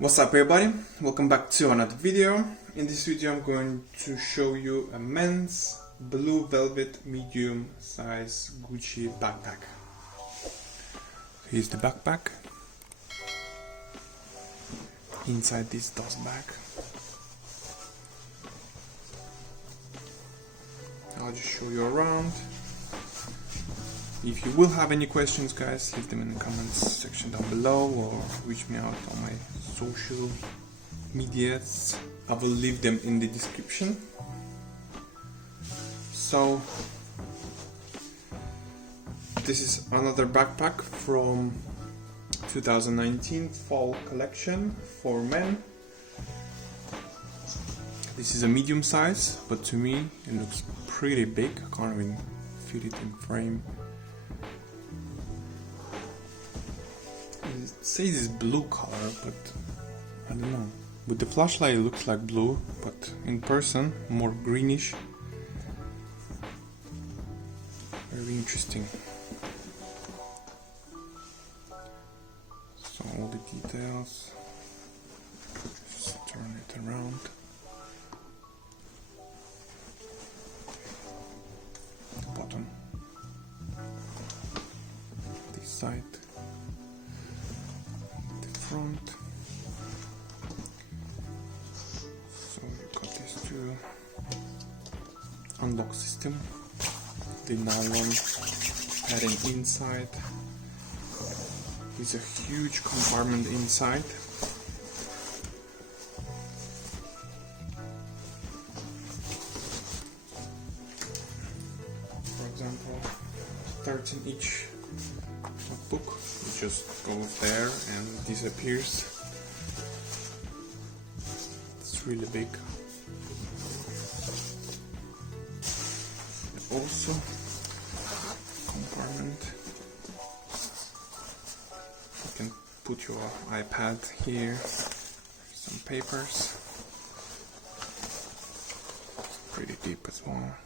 What's up everybody, welcome back to another video. In this video I'm going to show you a men's blue velvet medium size Gucci backpack. Here's the backpack. Inside this dust bag. I'll just show you around. If you will have any questions, guys, leave them in the comments section down below or reach me out on my social medias. I will leave them in the description. So this is another backpack from 2019 fall collection for men. This is a medium size, but to me it looks pretty big. I can't even fit it in frame. It says it's blue color, but I don't know. With the flashlight it looks like blue, but in person more greenish. Very interesting. So all the details, just turn it around. The bottom, this side, front. So you got these two unlock system, the nylon padding inside. There's a huge compartment inside. For example, 13-inch book, it just goes there and disappears. It's really big. Also, compartment. You can put your iPad here, some papers. It's pretty deep as well.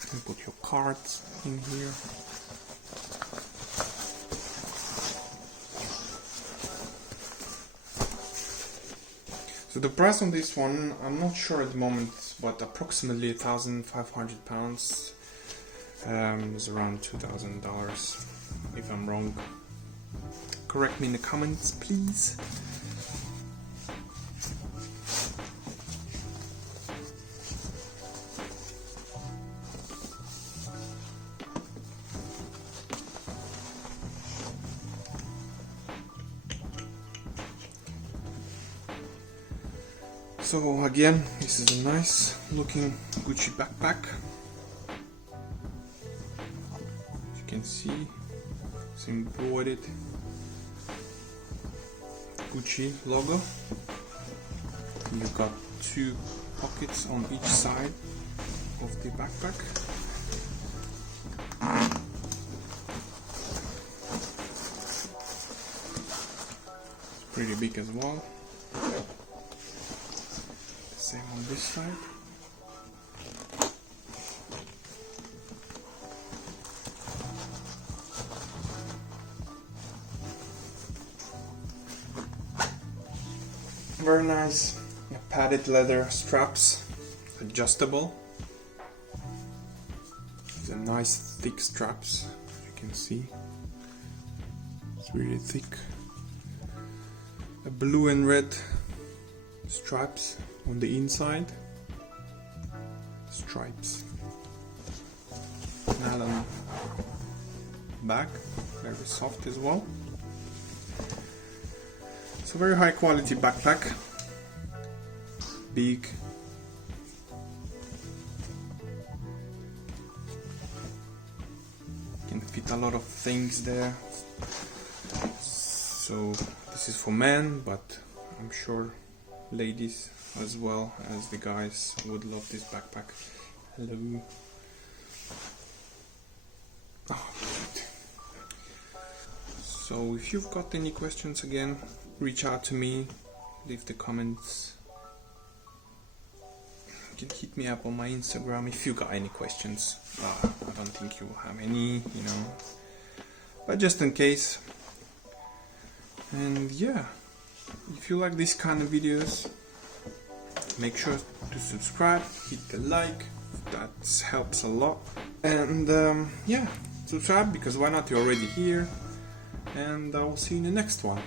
You can put your cards in here. So the price on this one, I'm not sure at the moment, but approximately 1,500 pounds. Is around $2,000. If I'm wrong, correct me in the comments, please. So again, this is a nice looking Gucci backpack. As you can see, it's embroidered Gucci logo. You've got two pockets on each side of the backpack. It's pretty big as well. Same on this side. Very nice padded leather straps, adjustable. These are nice thick straps, as you can see. It's really thick. A blue and red stripes on the inside, stripes, nylon bag, very soft as well. So very high quality backpack, big. Can fit a lot of things there. So this is for men, but I'm sure ladies as well as the guys would love this backpack. Hello. Oh, good. So if you've got any questions, again, reach out to me, leave the comments you can hit me up on my Instagram if you got any questions. I don't think you have any, you know, but just in case. And yeah, if you like this kind of videos, make sure to subscribe, hit the like, that helps a lot. And yeah, subscribe, because why not, you're already here. And I will see you in the next one.